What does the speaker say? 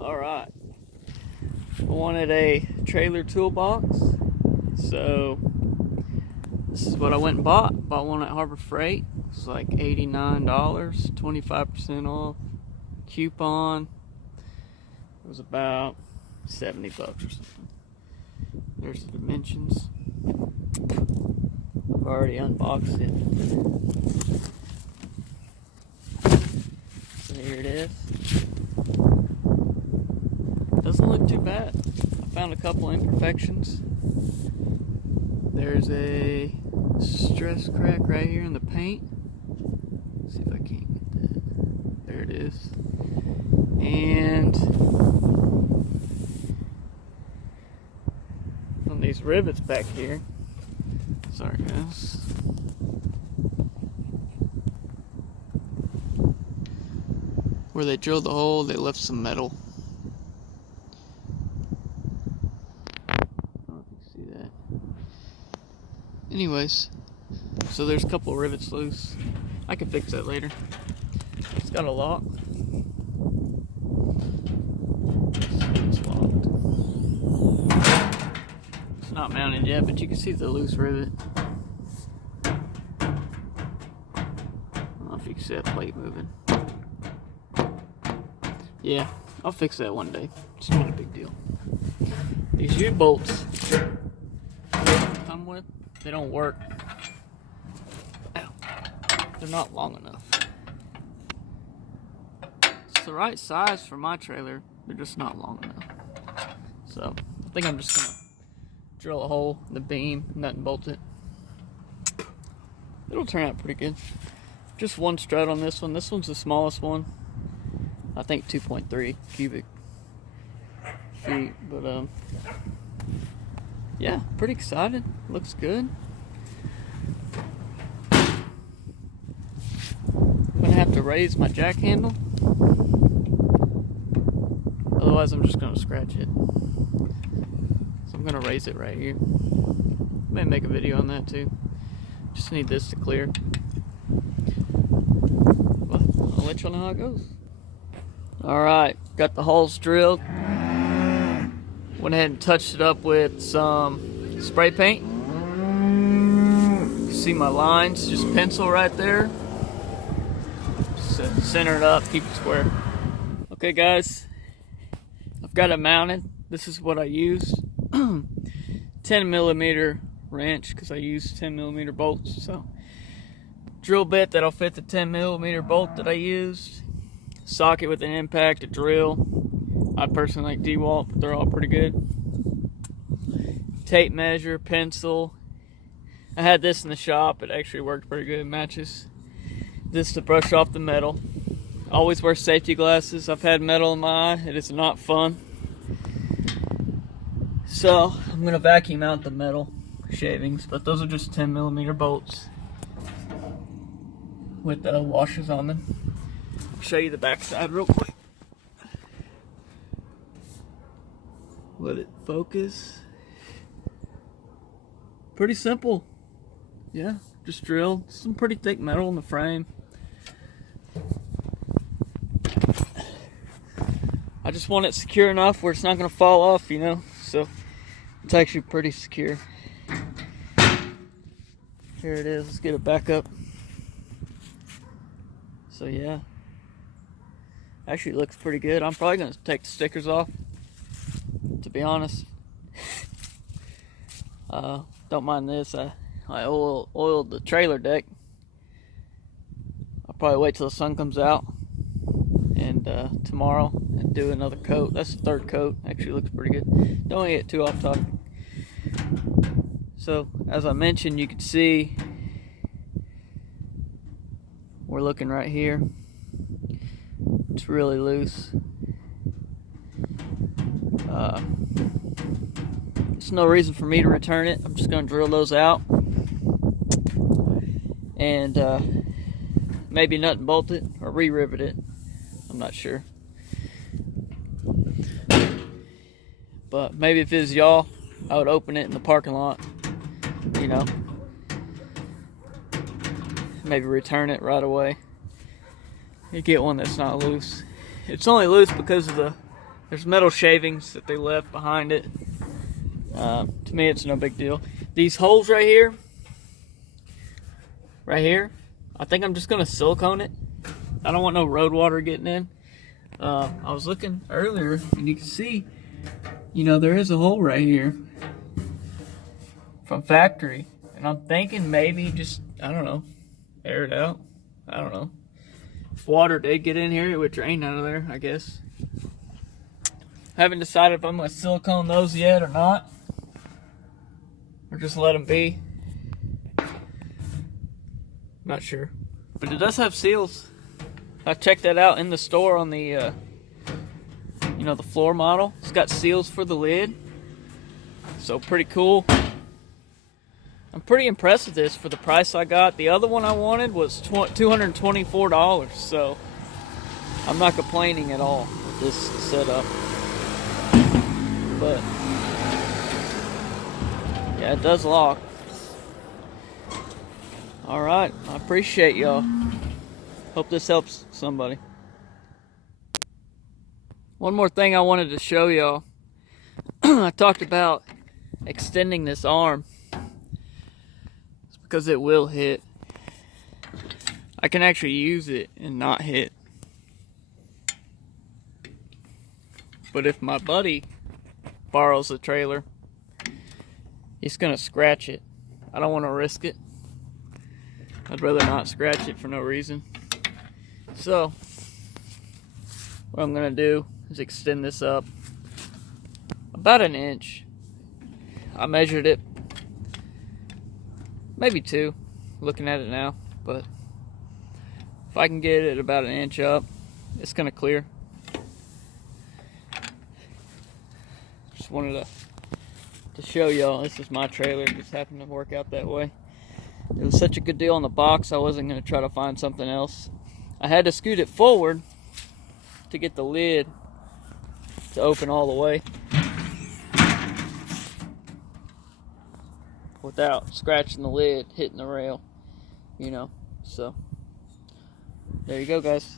Alright, I wanted a trailer toolbox, so this is what I went and bought. Bought one at Harbor Freight. It's like $89, 25% off, coupon. It was about 70 bucks or something. There's the dimensions. I've already unboxed it. So here it is. Doesn't look too bad. I found a couple imperfections. There's a stress crack right here in the paint. Let's see if I can't get that. There it is. And on these rivets back here. Sorry guys. Where they drilled the hole, they left some metal. Anyways, so there's a couple of rivets loose. I can fix that later. It's got a lock. It's locked. It's not mounted yet, but you can see the loose rivet. I don't know if you can see that plate moving. Yeah, I'll fix that one day. It's not a big deal. These U-bolts come with, they don't work. Ow. They're not long enough. It's the right size for my trailer. They're just not long enough. So I think I'm just gonna drill a hole in the beam, nut and bolt it. It'll turn out pretty good. Just one strut on this one. This one's the smallest one. I think 2.3 cubic feet, but yeah, pretty excited. Looks good. I'm gonna have to raise my jack handle. Otherwise, I'm just gonna scratch it. So I'm gonna raise it right here. May make a video on that too. Just need this to clear. But I'll let y'all know how it goes. Alright, got the holes drilled. Went ahead and touched it up with some spray paint. You can see my lines, just pencil right there. Just center it up, keep it square. Okay guys, I've got it mounted. This is what I used. 10mm wrench, because I used 10mm bolts. So drill bit that'll fit the 10mm bolt that I used. Socket with an impact, a drill. I personally like DeWalt, but they're all pretty good. Tape measure, pencil. I had this in the shop. It actually worked pretty good. It matches. This to brush off the metal. Always wear safety glasses. I've had metal in my eye. It is not fun. So I'm going to vacuum out the metal shavings, but those are just 10mm bolts with washers on them. I'll show you the back side real quick. Let it focus. Pretty simple. Yeah, just drill some pretty thick metal in the frame. I just want it secure enough where it's not going to fall off, you know. So it's actually pretty secure. Here it is. Let's get it back up. So yeah, actually looks pretty good. I'm probably going to take the stickers off, to be honest. Don't mind this. I oiled the trailer deck. I'll probably wait till the sun comes out and tomorrow and do another coat. That's the third coat. Actually looks pretty good. Don't get too off topic. So as I mentioned, you can see we're looking right here. It's really loose. There's no reason for me to return it. I'm just going to drill those out and maybe nut and bolt it or re-rivet it. I'm not sure. But maybe if it was y'all, I would open it in the parking lot, you know. Maybe return it right away. You get one that's not loose. It's only loose because of the There's metal shavings that they left behind it. To me, it's no big deal. These holes right here, I think I'm just gonna silicone it. I don't want no road water getting in. I was looking earlier, and you can see, you know, there is a hole right here from factory, and I'm thinking maybe just, I don't know, air it out. I don't know. If water did get in here, it would drain out of there, I guess. Haven't decided if I'm gonna silicone those yet or not, or just let them be. Not sure, but it does have seals. I checked that out in the store on the, you know, the floor model. It's got seals for the lid, so pretty cool. I'm pretty impressed with this for the price I got. The other one I wanted was $224, so I'm not complaining at all with this setup. But yeah, it does lock. All right, I appreciate y'all. Hope this helps somebody. One more thing I wanted to show y'all. I talked about extending this arm. It's because it will hit. I can actually use it and not hit. But if my buddy borrows the trailer, he's gonna scratch it. I don't want to risk it. I'd rather not scratch it for no reason. So what I'm gonna do is extend this up about an inch. I measured it, maybe 2, looking at it now, but if I can get it about an inch up, it's gonna clear. Just wanted to show y'all this is my trailer. It just happened to work out that way. It was such a good deal on the box, I wasn't going to try to find something else. I had to scoot it forward to get the lid to open all the way without scratching the lid, hitting the rail, you know. So there you go, guys.